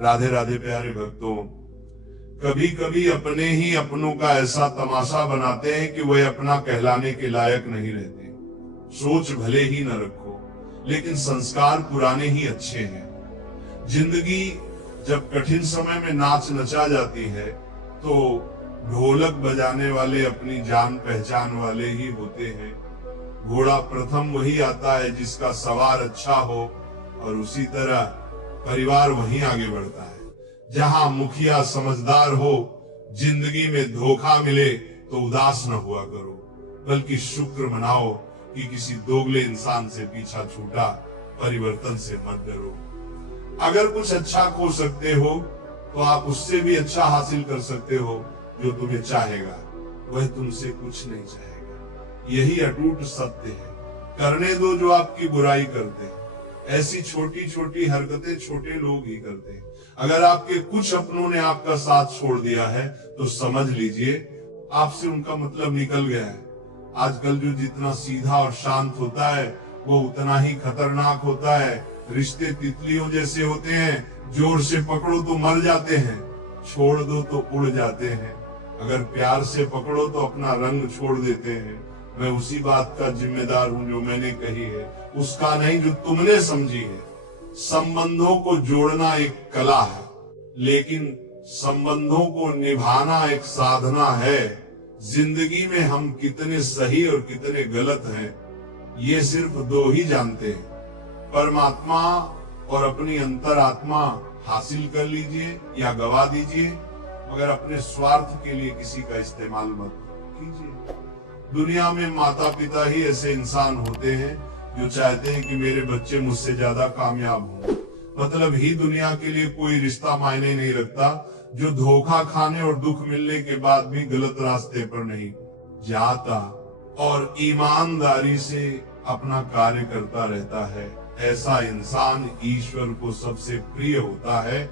राधे राधे प्यारे भक्तों, कभी कभी अपने ही अपनों का ऐसा तमाशा बनाते हैं कि वह अपना कहलाने के लायक नहीं रहते। सोच भले ही न रखो, लेकिन संस्कार पुराने ही अच्छे हैं। जिंदगी जब कठिन समय में नाच नचा जाती है तो ढोलक बजाने वाले अपनी जान पहचान वाले ही होते हैं। घोड़ा प्रथम वही आता है जिसका सवार अच्छा हो, और उसी तरह परिवार वहीं आगे बढ़ता है जहां मुखिया समझदार हो। जिंदगी में धोखा मिले तो उदास न हुआ करो, बल्कि शुक्र मनाओ कि किसी दोगले इंसान से पीछा छूटा। परिवर्तन से मत डरो। अगर कुछ अच्छा खो सकते हो तो आप उससे भी अच्छा हासिल कर सकते हो। जो तुम्हें चाहेगा वह तुमसे कुछ नहीं चाहेगा। यही अटूट सत्य है। करने दो जो आपकी बुराई करते हैं। ऐसी छोटी छोटी हरकतें छोटे लोग ही करते हैं। अगर आपके कुछ अपनों ने आपका साथ छोड़ दिया है तो समझ लीजिए आपसे उनका मतलब निकल गया है। आजकल जो जितना सीधा और शांत होता है वो उतना ही खतरनाक होता है। रिश्ते तितलियों जैसे होते हैं, जोर से पकड़ो तो मर जाते हैं, छोड़ दो तो उड़ जाते हैं। अगर प्यार से पकड़ो तो अपना रंग छोड़ देते हैं। मैं उसी बात का जिम्मेदार हूं जो मैंने कही है, उसका नहीं जो तुमने समझी है। संबंधों को जोड़ना एक कला है, लेकिन संबंधों को निभाना एक साधना है। जिंदगी में हम कितने सही और कितने गलत हैं, ये सिर्फ दो ही जानते हैं। परमात्मा और अपनी अंतरात्मा हासिल कर लीजिए या गवा दीजिए, मगर अपने स्वार्थ के लिए किसी का इस्तेमाल मत कीजिए। दुनिया में माता पिता ही ऐसे इंसान होते हैं जो चाहते हैं कि मेरे बच्चे मुझसे ज्यादा कामयाब हों। मतलब ही दुनिया के लिए कोई रिश्ता मायने नहीं रखता जो धोखा खाने और दुख मिलने के बाद भी गलत रास्ते पर नहीं जाता और ईमानदारी से अपना कार्य करता रहता है। ऐसा इंसान ईश्वर को सबसे प्रिय होता है।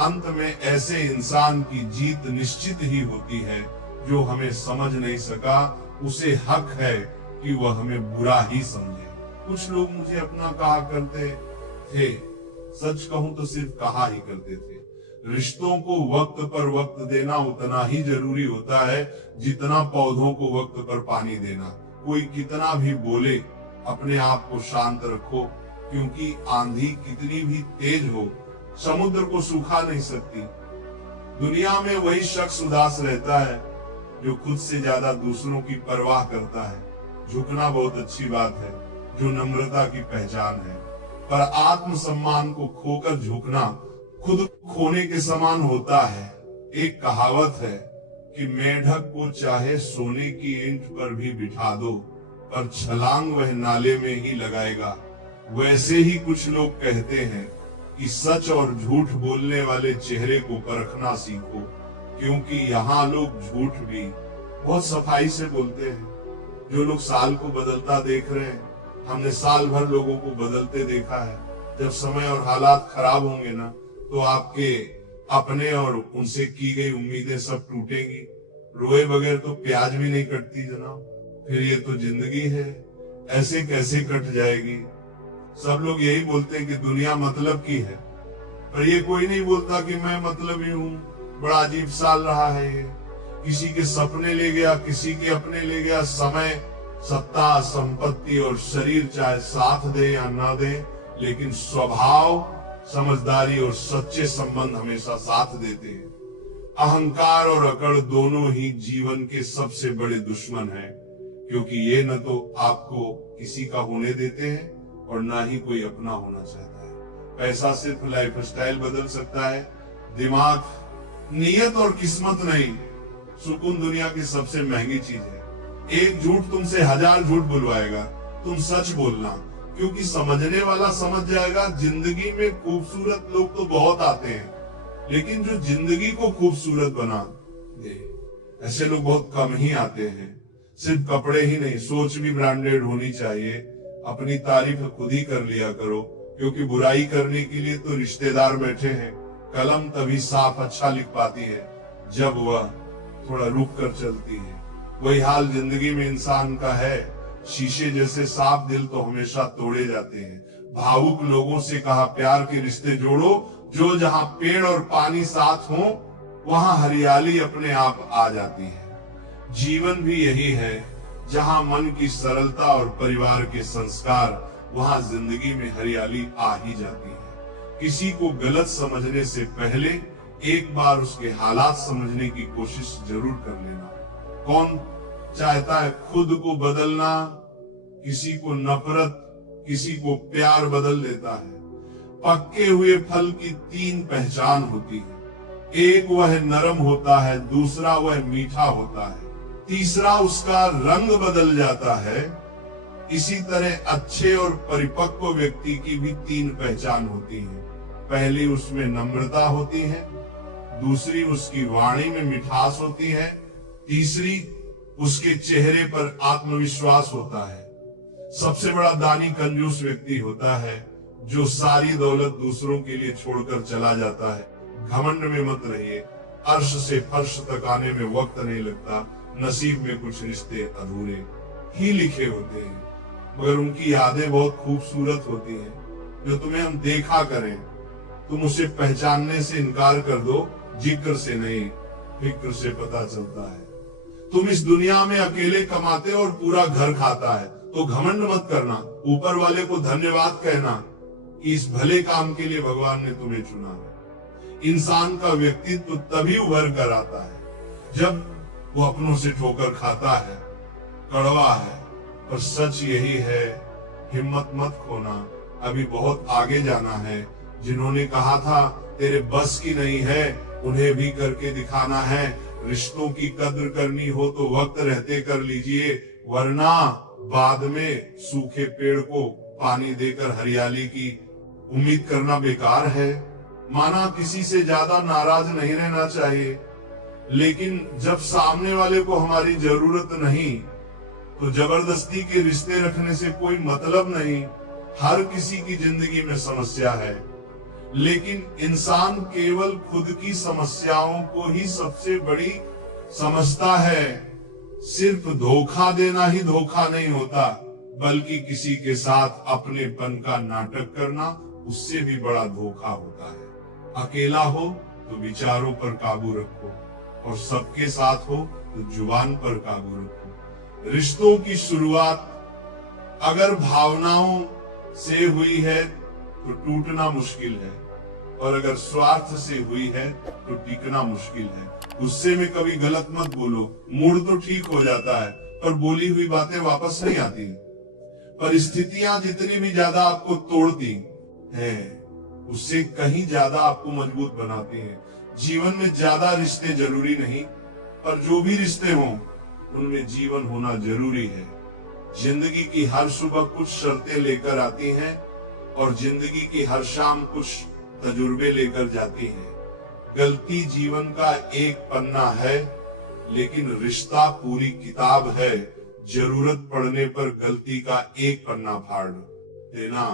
अंत में ऐसे इंसान की जीत निश्चित ही होती है। जो हमें समझ नहीं सका उसे हक है कि वह हमें बुरा ही समझे। कुछ लोग मुझे अपना कहा करते थे, सच कहूं तो सिर्फ कहा ही करते थे। रिश्तों को वक्त पर वक्त देना उतना ही जरूरी होता है जितना पौधों को वक्त पर पानी देना। कोई कितना भी बोले, अपने आप को शांत रखो, क्योंकि आंधी कितनी भी तेज हो समुद्र को सुखा नहीं सकती। दुनिया में वही शख्स उदास रहता है जो खुद से ज्यादा दूसरों की परवाह करता है। झुकना बहुत अच्छी बात है, जो नम्रता की पहचान है, पर आत्मसम्मान को खोकर झुकना खुद खोने के समान होता है। एक कहावत है कि मेढक को चाहे सोने की ईंट पर भी बिठा दो, पर छलांग वह नाले में ही लगाएगा। वैसे ही कुछ लोग कहते हैं कि सच और झूठ बोलने वाले चेहरे को परखना सीखो, क्योंकि यहाँ लोग झूठ भी बहुत सफाई से बोलते हैं। जो लोग साल को बदलता देख रहे हैं, हमने साल भर लोगों को बदलते देखा है। जब समय और हालात खराब होंगे ना, तो आपके अपने और उनसे की गई उम्मीदें सब टूटेंगी। रोए बगैर तो प्याज भी नहीं कटती जनाब। फिर ये तो जिंदगी है, ऐसे कैसे कट जाएगी। सब लोग यही बोलते हैं कि दुनिया मतलब की है, पर ये कोई नहीं बोलता कि मैं मतलबी हूँ। बड़ा अजीब साल रहा है ये। किसी के सपने ले गया, किसी के अपने ले गया। समय, सत्ता, संपत्ति और शरीर चाहे साथ दे या ना दे, लेकिन स्वभाव, समझदारी और सच्चे संबंध हमेशा साथ देते हैं। अहंकार और अकड़ दोनों ही जीवन के सबसे बड़े दुश्मन हैं, क्योंकि ये न तो आपको किसी का होने देते हैं और ना ही कोई अपना होना चाहता है। पैसा सिर्फ लाइफस्टाइल बदल सकता है, दिमाग, नियत और किस्मत नहीं। सुकून दुनिया की सबसे महंगी चीज है। एक झूठ तुमसे 1000 झूठ बुलवाएगा, तुम सच बोलना, क्योंकि समझने वाला समझ जाएगा। जिंदगी में खूबसूरत लोग तो बहुत आते हैं, लेकिन जो जिंदगी को खूबसूरत बना दे, ऐसे लोग बहुत कम ही आते हैं। सिर्फ कपड़े ही नहीं, सोच भी ब्रांडेड होनी चाहिए। अपनी तारीफ खुद ही कर लिया करो, क्योंकि बुराई करने के लिए तो रिश्तेदार बैठे हैं। कलम तभी साफ अच्छा लिख पाती है जब वह थोड़ा रुक कर चलती है। वही हाल जिंदगी में इंसान का है। शीशे जैसे साफ दिल तो हमेशा तोड़े जाते हैं। भावुक लोगों से कहा प्यार के रिश्ते जोड़ो जो जहां पेड़ और पानी साथ हो वहां हरियाली अपने आप आ जाती है। जीवन भी यही है, जहां मन की सरलता और परिवार के संस्कार, वहां जिंदगी में हरियाली आ ही जाती है। किसी को गलत समझने से पहले एक बार उसके हालात समझने की कोशिश जरूर कर लेना। कौन चाहता है खुद को बदलना? किसी को नफरत, किसी को प्यार बदल देता है। पके हुए फल की 3 पहचान होती है। एक वह नरम होता है, दूसरा वह मीठा होता है, तीसरा उसका रंग बदल जाता है। इसी तरह अच्छे और परिपक्व व्यक्ति की भी 3 पहचान होती है। पहली उसमें नम्रता होती है, दूसरी उसकी वाणी में मिठास होती है, तीसरी उसके चेहरे पर आत्मविश्वास होता है। सबसे बड़ा दानी कंजूस व्यक्ति होता है, जो सारी दौलत दूसरों के लिए छोड़कर चला जाता है। घमंड में मत रहिए, अर्श से फर्श तक आने में वक्त नहीं लगता। नसीब में कुछ रिश्ते अधूरे ही लिखे होते हैं, मगर उनकी यादें बहुत खूबसूरत होती हैं, जो तुम्हें हम देखा करें। तुम उसे पहचानने से इनकार कर दो, जिक्र से नहीं, फिक्र से पता चलता है। तुम इस दुनिया में अकेले कमाते और पूरा घर खाता है, तो घमंड मत करना, ऊपर वाले को धन्यवाद कहना कि इस भले काम के लिए भगवान ने तुम्हें चुना है। इंसान का व्यक्तित्व तभी उभर कर आता है जब वो अपनों से ठोकर खाता है। कड़वा है पर सच यही है, हिम्मत मत खोना, अभी बहुत आगे जाना है। जिन्होंने कहा था तेरे बस की नहीं है, उन्हें भी करके दिखाना है। रिश्तों की कद्र करनी हो तो वक्त रहते कर लीजिए, वरना बाद में सूखे पेड़ को पानी देकर हरियाली की उम्मीद करना बेकार है। माना किसी से ज्यादा नाराज नहीं रहना चाहिए, लेकिन जब सामने वाले को हमारी जरूरत नहीं तो जबरदस्ती के रिश्ते रखने से कोई मतलब नहीं। हर किसी की जिंदगी में समस्या है, लेकिन इंसान केवल खुद की समस्याओं को ही सबसे बड़ी समझता है। सिर्फ धोखा देना ही धोखा नहीं होता, बल्कि किसी के साथ अपनेपन का नाटक करना उससे भी बड़ा धोखा होता है। अकेला हो तो विचारों पर काबू रखो, और सबके साथ हो तो जुबान पर काबू रखो। रिश्तों की शुरुआत अगर भावनाओं से हुई है तो टूटना मुश्किल है, और अगर स्वार्थ से हुई है तो टिकना मुश्किल है। गुस्से में कभी गलत मत बोलो, मूड तो ठीक हो जाता है पर बोली हुई बातें वापस नहीं आती। परिस्थितियां जितनी भी ज्यादा आपको तोड़ती है, उससे कहीं ज्यादा आपको मजबूत बनाती हैं। जीवन में ज्यादा रिश्ते जरूरी नहीं, पर जो भी रिश्ते हों उनमें जीवन होना जरूरी है। जिंदगी की हर सुबह कुछ शर्तें लेकर आती हैं, और जिंदगी की हर शाम कुछ तजुर्बे लेकर जाती हैं। गलती जीवन का एक पन्ना है, लेकिन रिश्ता पूरी किताब है। जरूरत पड़ने पर गलती का एक पन्ना फाड़ देना,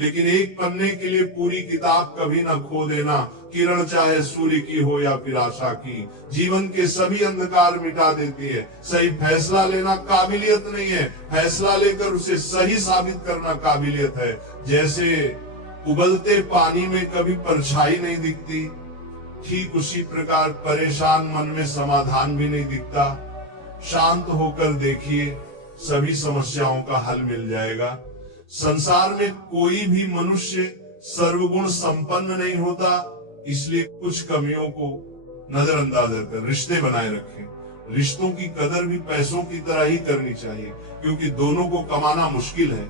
लेकिन एक पन्ने के लिए पूरी किताब कभी ना खो देना। किरण चाहे सूर्य की हो या फिर आशा की, जीवन के सभी अंधकार मिटा देती है। सही फैसला लेना काबिलियत नहीं है, फैसला लेकर उसे सही साबित करना काबिलियत है। जैसे उबलते पानी में कभी परछाई नहीं दिखती, ठीक उसी प्रकार परेशान मन में समाधान भी नहीं दिखता। शांत होकर देखिए, सभी समस्याओं का हल मिल जाएगा। संसार में कोई भी मनुष्य सर्वगुण संपन्न नहीं होता, इसलिए कुछ कमियों को नजरअंदाज कर रिश्ते बनाए रखें। रिश्तों की कदर भी पैसों की तरह ही करनी चाहिए, क्योंकि दोनों को कमाना मुश्किल है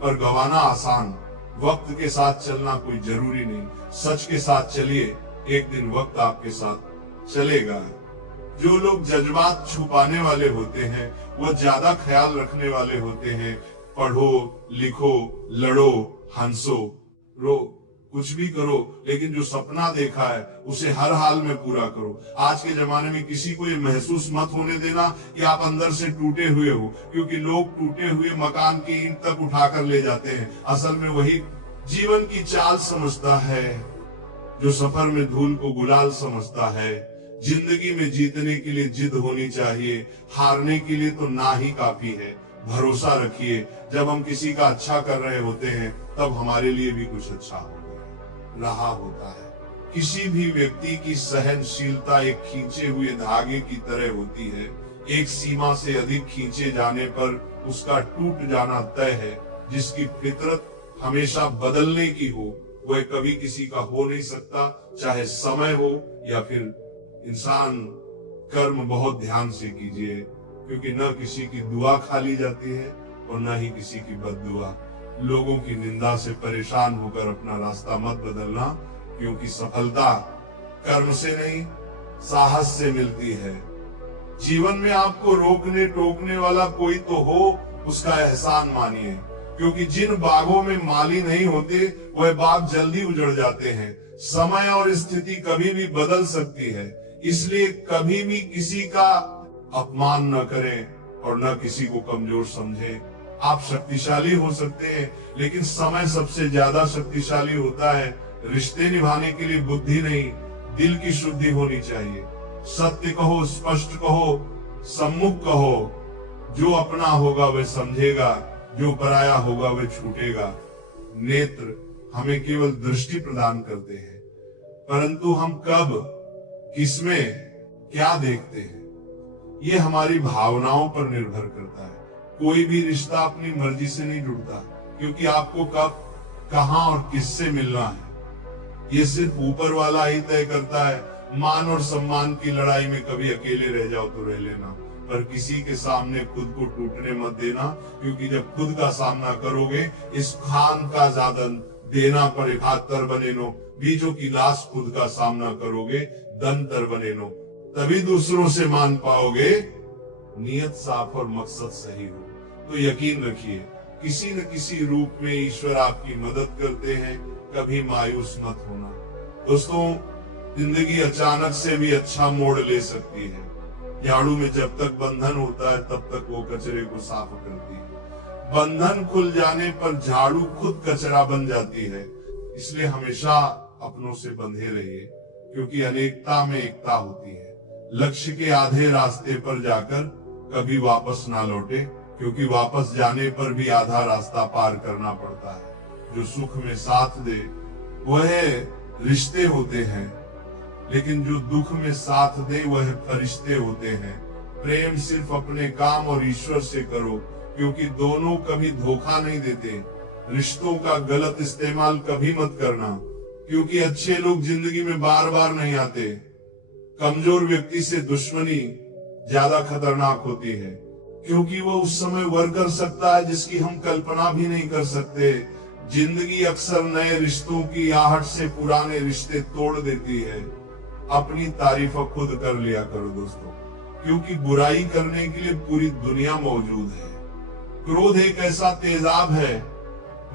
पर गंवाना आसान। वक्त के साथ चलना कोई जरूरी नहीं, सच के साथ चलिए, एक दिन वक्त आपके साथ चलेगा। जो लोग जज्बात छुपाने वाले होते हैं, वो ज्यादा ख्याल रखने वाले होते हैं। पढ़ो, लिखो, लड़ो, हंसो, रो, कुछ भी करो, लेकिन जो सपना देखा है उसे हर हाल में पूरा करो। आज के जमाने में किसी को ये महसूस मत होने देना कि आप अंदर से टूटे हुए हो, क्योंकि लोग टूटे हुए मकान की ईंट तक उठाकर ले जाते हैं। असल में वही जीवन की चाल समझता है, जो सफर में धूल को गुलाल समझता है। जिंदगी में जीतने के लिए जिद होनी चाहिए, हारने के लिए तो ना ही काफी है। भरोसा रखिए, जब हम किसी का अच्छा कर रहे होते हैं तब हमारे लिए भी कुछ अच्छा रहा होता है। किसी भी व्यक्ति की सहनशीलता एक खींचे हुए धागे की तरह होती है। एक सीमा से अधिक खींचे जाने पर उसका टूट जाना तय है। जिसकी फितरत हमेशा बदलने की हो, वह कभी किसी का हो नहीं सकता, चाहे समय हो या फिर इंसान। कर्म बहुत ध्यान से कीजिए, क्योंकि न किसी की दुआ खा ली जाती है और न ही किसी की बद्दुआ। लोगों की निंदा से परेशान होकर अपना रास्ता मत बदलना, क्योंकि सफलता कर्म से नहीं, साहस से मिलती है। जीवन में आपको रोकने टोकने वाला कोई तो हो, उसका एहसान मानिए, क्योंकि जिन बागों में माली नहीं होते वह बाग जल्दी उजड़ जाते हैं। समय और स्थिति कभी भी बदल सकती है, इसलिए कभी भी किसी का अपमान न करें और न किसी को कमजोर समझें। आप शक्तिशाली हो सकते हैं, लेकिन समय सबसे ज्यादा शक्तिशाली होता है। रिश्ते निभाने के लिए बुद्धि नहीं, दिल की शुद्धि होनी चाहिए। सत्य कहो, स्पष्ट कहो, सम्मुख कहो। जो अपना होगा वह समझेगा, जो पराया होगा वह छूटेगा। नेत्र हमें केवल दृष्टि प्रदान करते हैं, परंतु हम कब, किसमें, क्या देखते हैं, ये हमारी भावनाओं पर निर्भर करता है। कोई भी रिश्ता अपनी मर्जी से नहीं जुड़ता, क्योंकि आपको कब, कहां और किससे मिलना है ये सिर्फ ऊपर वाला ही तय करता है। मान और सम्मान की लड़ाई में कभी अकेले रह जाओ तो रह लेना, पर किसी के सामने खुद को टूटने मत देना, क्योंकि जब खुद का सामना करोगे, इस खान का जादन देना पड़े खातर बने नो, बीजों की लाश खुद का सामना करोगे, दंतर बने नो, तभी दूसरों से मान पाओगे। नियत साफ और मकसद सही हो तो यकीन रखिए, किसी न किसी रूप में ईश्वर आपकी मदद करते हैं। कभी मायूस मत होना। दोस्तों, जिंदगी अचानक से भी अच्छा मोड़ ले सकती है। झाड़ू में जब तक बंधन होता है, तब तक वो कचरे को साफ करती है। बंधन खुल जाने पर झाड़ू खुद कचरा बन जाती है। इसलिए हमेशा अपनों से बंधे रहिए, क्योंकि अनेकता में एकता होती है। लक्ष्य के आधे रास्ते पर जाकर कभी वापस ना लौटे, क्योंकि वापस जाने पर भी आधा रास्ता पार करना पड़ता है। जो सुख में साथ दे वह रिश्ते होते हैं, लेकिन जो दुख में साथ दे वह फरिश्ते होते हैं। प्रेम सिर्फ अपने काम और ईश्वर से करो, क्योंकि दोनों कभी धोखा नहीं देते। रिश्तों का गलत इस्तेमाल कभी मत करना, क्योंकि अच्छे लोग जिंदगी में बार बार नहीं आते। कमजोर व्यक्ति से दुश्मनी ज्यादा खतरनाक होती है, क्योंकि वो उस समय वर कर सकता है जिसकी हम कल्पना भी नहीं कर सकते। जिंदगी अक्सर नए रिश्तों की आहट से पुराने रिश्ते तोड़ देती है। अपनी तारीफ खुद कर लिया करो दोस्तों, क्योंकि बुराई करने के लिए पूरी दुनिया मौजूद है। क्रोध एक ऐसा तेजाब है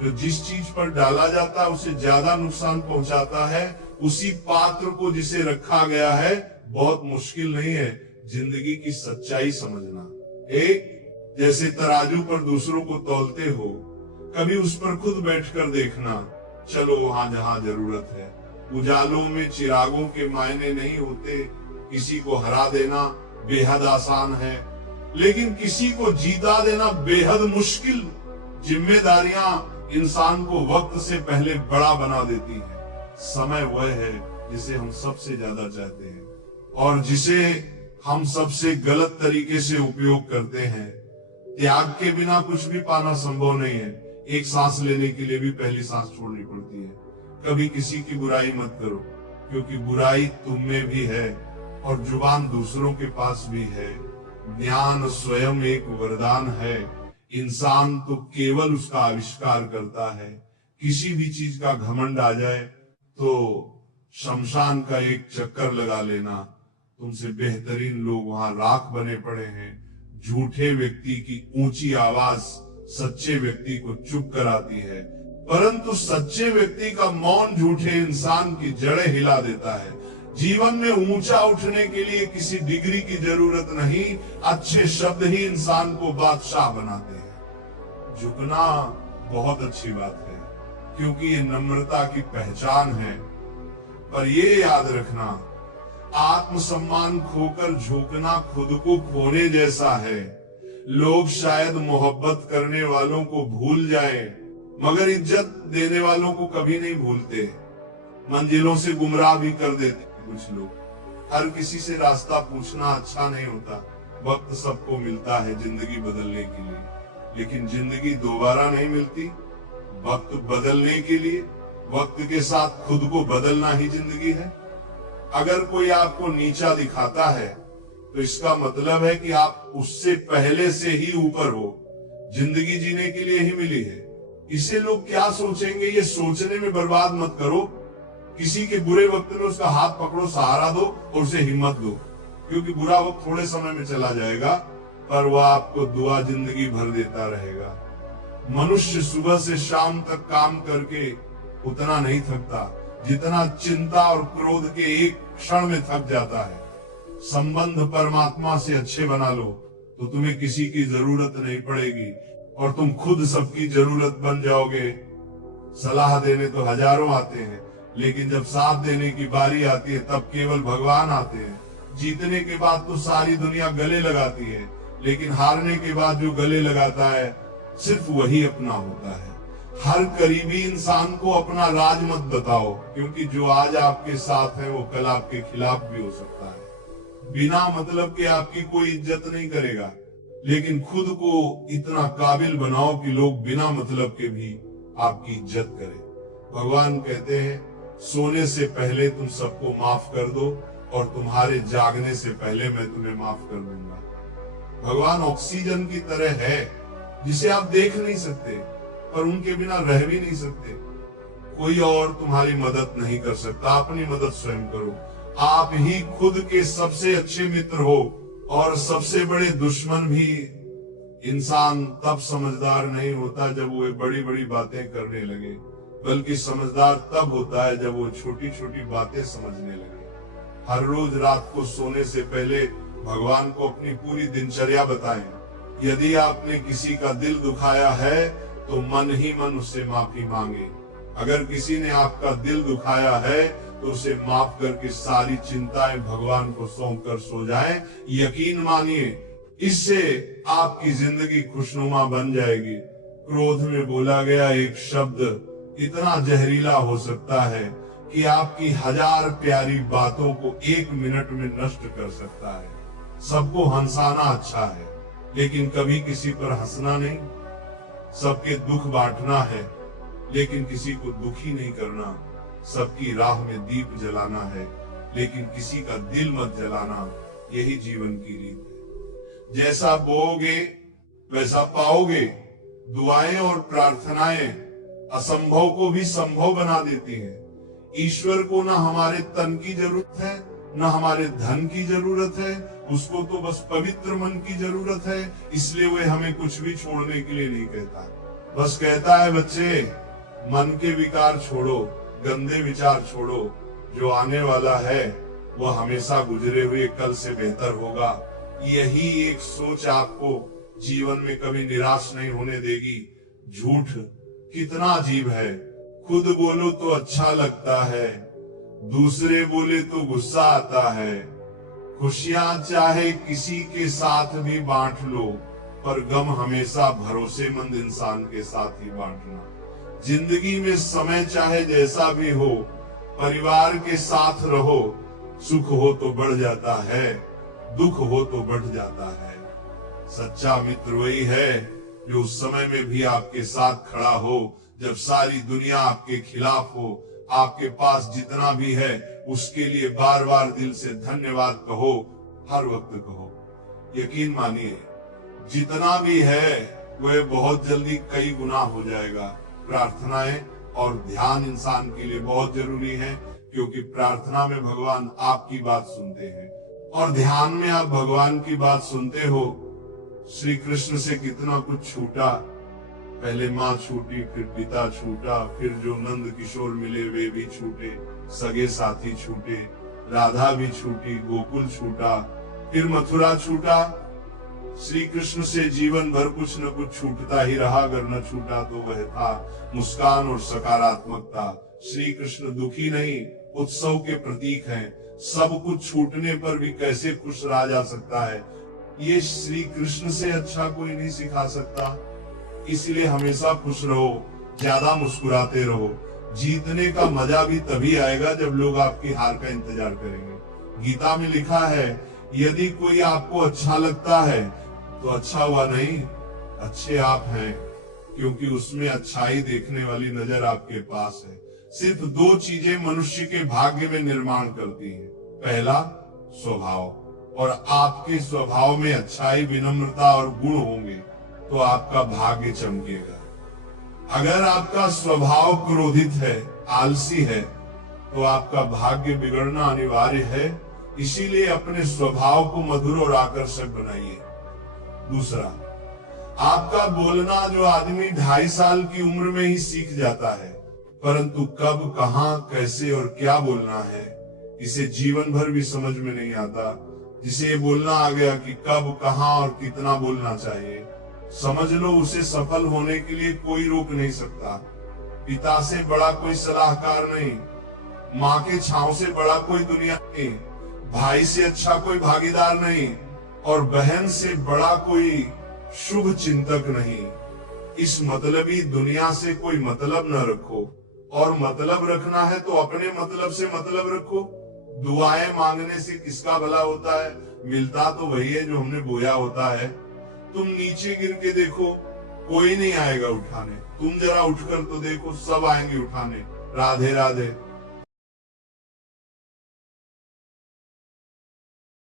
जो जिस चीज पर डाला जाता है उसे ज्यादा नुकसान पहुंचाता है। उसी पात्र को जिसे रखा गया है बहुत मुश्किल नहीं है जिंदगी की सच्चाई समझना। एक जैसे तराजू पर दूसरों को तौलते हो, कभी उस पर खुद बैठकर देखना। चलो वहां जहां जरूरत है। उजालों में चिरागों के मायने नहीं होते। किसी को हरा देना बेहद आसान है, लेकिन किसी को जीता देना बेहद मुश्किल। जिम्मेदारियां इंसान को वक्त से पहले बड़ा बना देती है। समय वह है जिसे हम सबसे ज्यादा चाहते हैं और जिसे हम सबसे गलत तरीके से उपयोग करते हैं। त्याग के बिना कुछ भी पाना संभव नहीं है। एक सांस लेने के लिए भी पहली सांस छोड़नी पड़ती है। कभी किसी की बुराई मत करो, क्योंकि बुराई तुम में भी है और जुबान दूसरों के पास भी है। ज्ञान स्वयं एक वरदान है। इंसान तो केवल उसका आविष्कार करता है। किसी भी चीज का घमंड आ जाए तो शमशान का एक चक्कर लगा लेना। तुमसे बेहतरीन लोग वहां राख बने पड़े हैं। झूठे व्यक्ति की ऊंची आवाज सच्चे व्यक्ति को चुप कराती है, परंतु सच्चे व्यक्ति का मौन झूठे इंसान की जड़ें हिला देता है। जीवन में ऊंचा उठने के लिए किसी डिग्री की जरूरत नहीं, अच्छे शब्द ही इंसान को बादशाह बनाते हैं। झुकना बहुत अच्छी बात है, क्योंकि ये नम्रता की पहचान है। पर ये याद रखना, आत्मसम्मान खोकर झुकना खुद को खोने जैसा है। लोग शायद मोहब्बत करने वालों को भूल जाएं, मगर इज्जत देने वालों को कभी नहीं भूलते। मंजिलों से गुमराह भी कर देते हैं कुछ लोग। हर किसी से रास्ता पूछना अच्छा नहीं होता। वक्त सबको मिलता है जिंदगी बदलने के लिए, लेकिन जिंदगी दोबारा नहीं मिलती। वक्त बदलने के लिए वक्त के साथ खुद को बदलना ही जिंदगी है। अगर कोई आपको नीचा दिखाता है तो इसका मतलब है कि आप उससे पहले से ही ऊपर हो। जिंदगी जीने के लिए ही मिली है। इसे लोग क्या सोचेंगे ये सोचने में बर्बाद मत करो। किसी के बुरे वक्त में उसका हाथ पकड़ो, सहारा दो और उसे हिम्मत दो, क्योंकि बुरा वक्त थोड़े समय में चला जाएगा, पर वह आपको दुआ जिंदगी भर देता रहेगा। मनुष्य सुबह से शाम तक काम करके उतना नहीं थकता जितना चिंता और क्रोध के एक क्षण में थक जाता है। संबंध परमात्मा से अच्छे बना लो तो तुम्हें किसी की जरूरत नहीं पड़ेगी और तुम खुद सबकी जरूरत बन जाओगे। सलाह देने तो हजारों आते हैं, लेकिन जब साथ देने की बारी आती है तब केवल भगवान आते हैं। जीतने के बाद तो सारी दुनिया गले लगाती है, लेकिन हारने के बाद जो गले लगाता है सिर्फ वही अपना होता है। हर करीबी इंसान को अपना राज मत बताओ, क्योंकि जो आज आपके साथ है वो कल आपके खिलाफ भी हो सकता है। बिना मतलब के आपकी कोई इज्जत नहीं करेगा, लेकिन खुद को इतना काबिल बनाओ कि लोग बिना मतलब के भी आपकी इज्जत करें। भगवान कहते हैं सोने से पहले तुम सबको माफ कर दो और तुम्हारे जागने से पहले मैं तुम्हें माफ कर दूंगा। भगवान ऑक्सीजन की तरह है जिसे आप देख नहीं सकते, पर उनके बिना रह भी नहीं सकते। कोई और तुम्हारी मदद नहीं कर सकता, अपनी मदद स्वयं करो। आप ही खुद के सबसे अच्छे मित्र हो, और सबसे बड़े दुश्मन भी। इंसान तब समझदार नहीं होता जब वो बड़ी बड़ी बातें करने लगे, बल्कि समझदार तब होता है जब वो छोटी छोटी बातें समझने लगे। हर रोज रात को सोने से पहले भगवान को अपनी पूरी दिनचर्या बताएं। यदि आपने किसी का दिल दुखाया है तो मन ही मन उससे माफी मांगे। अगर किसी ने आपका दिल दुखाया है तो उसे माफ करके सारी चिंताएं भगवान को सौंप कर सो जाएं। यकीन मानिए, इससे आपकी जिंदगी खुशनुमा बन जाएगी। क्रोध में बोला गया एक शब्द इतना जहरीला हो सकता है कि आपकी 1000 प्यारी बातों को 1 मिनट में नष्ट कर सकता है। सबको हंसाना अच्छा है, लेकिन कभी किसी पर हंसना नहीं। सबके दुख बांटना है, लेकिन किसी को दुखी नहीं करना। सबकी राह में दीप जलाना है, लेकिन किसी का दिल मत जलाना। यही जीवन की रीत है। जैसा बोओगे वैसा पाओगे। दुआएं और प्रार्थनाएं असंभव को भी संभव बना देती हैं। ईश्वर को ना हमारे तन की जरूरत है, ना हमारे धन की जरूरत है। उसको तो बस पवित्र मन की जरूरत है। इसलिए वह हमें कुछ भी छोड़ने के लिए नहीं कहता। बस कहता है बच्चे, मन के विकार छोड़ो, गंदे विचार छोड़ो। जो आने वाला है वह हमेशा गुजरे हुए कल से बेहतर होगा। यही एक सोच आपको जीवन में कभी निराश नहीं होने देगी। झूठ कितना अजीब है। खुद बोलो तो अच्छा लगता है, दूसरे बोले तो गुस्सा आता है। खुशियां चाहे किसी के साथ भी बांट लो, पर गम हमेशा भरोसेमंद इंसान के साथ ही बांटना। जिंदगी में समय चाहे जैसा भी हो, परिवार के साथ रहो। सुख हो तो बढ़ जाता है, दुख हो तो बढ़ जाता है। सच्चा मित्र वही है जो उस समय में भी आपके साथ खड़ा हो जब सारी दुनिया आपके खिलाफ हो। आपके पास जितना भी है उसके लिए बार बार दिल से धन्यवाद कहो, हर वक्त कहो। यकीन मानिए, जितना भी है वह बहुत जल्दी कई गुना हो जाएगा। प्रार्थनाएं और ध्यान इंसान के लिए बहुत जरूरी है, क्योंकि प्रार्थना में भगवान आपकी बात सुनते हैं और ध्यान में आप भगवान की बात सुनते हो। श्री कृष्ण से कितना कुछ छूटा। पहले माँ छूटी, फिर पिता छूटा, फिर जो नंद किशोर मिले वे भी छूटे, सगे साथी छूटे, राधा भी छूटी, गोकुल छूटा, फिर मथुरा छूटा। श्री कृष्ण से जीवन भर कुछ न कुछ छूटता ही रहा। अगर न छूटा तो वह था मुस्कान और सकारात्मकता। श्री कृष्ण दुखी नहीं, उत्सव के प्रतीक हैं। सब कुछ छूटने पर भी कैसे खुश रहा जा सकता है, ये श्री कृष्ण से अच्छा कोई नहीं सिखा सकता। इसलिए हमेशा खुश रहो, ज्यादा मुस्कुराते रहो। जीतने का मजा भी तभी आएगा जब लोग आपकी हार का इंतजार करेंगे। गीता में लिखा है, यदि कोई आपको अच्छा लगता है तो अच्छा हुआ नहीं, अच्छे आप हैं, क्योंकि उसमें अच्छाई देखने वाली नजर आपके पास है। सिर्फ दो चीजें मनुष्य के भाग्य में निर्माण करती हैं। पहला, स्वभाव, और आपके स्वभाव में अच्छाई, विनम्रता और गुण होंगे तो आपका भाग्य चमकेगा। अगर आपका स्वभाव क्रोधित है, आलसी है, तो आपका भाग्य बिगड़ना अनिवार्य है। इसीलिए अपने स्वभाव को मधुर और आकर्षक बनाइए। दूसरा, आपका बोलना जो आदमी 2.5 साल की उम्र में ही सीख जाता है, परंतु कब, कहां, कैसे और क्या बोलना है, इसे जीवन भर भी समझ में नहीं आता। जिसे ये बोलना आ गया कि कब, कहां और कितना बोलना चाहिए, समझ लो उसे सफल होने के लिए कोई रोक नहीं सकता। पिता से बड़ा कोई सलाहकार नहीं, माँ के छांव से बड़ा कोई दुनिया नहीं, भाई से अच्छा कोई भागीदार नहीं, और बहन से बड़ा कोई शुभ चिंतक नहीं। इस मतलबी दुनिया से कोई मतलब न रखो, और मतलब रखना है तो अपने मतलब से मतलब रखो। दुआएं मांगने से किसका भला होता है? मिलता तो वही है जो हमने बोया होता है। तुम नीचे गिर के देखो, कोई नहीं आएगा उठाने। तुम जरा उठकर तो देखो, सब आएंगे उठाने। राधे राधे।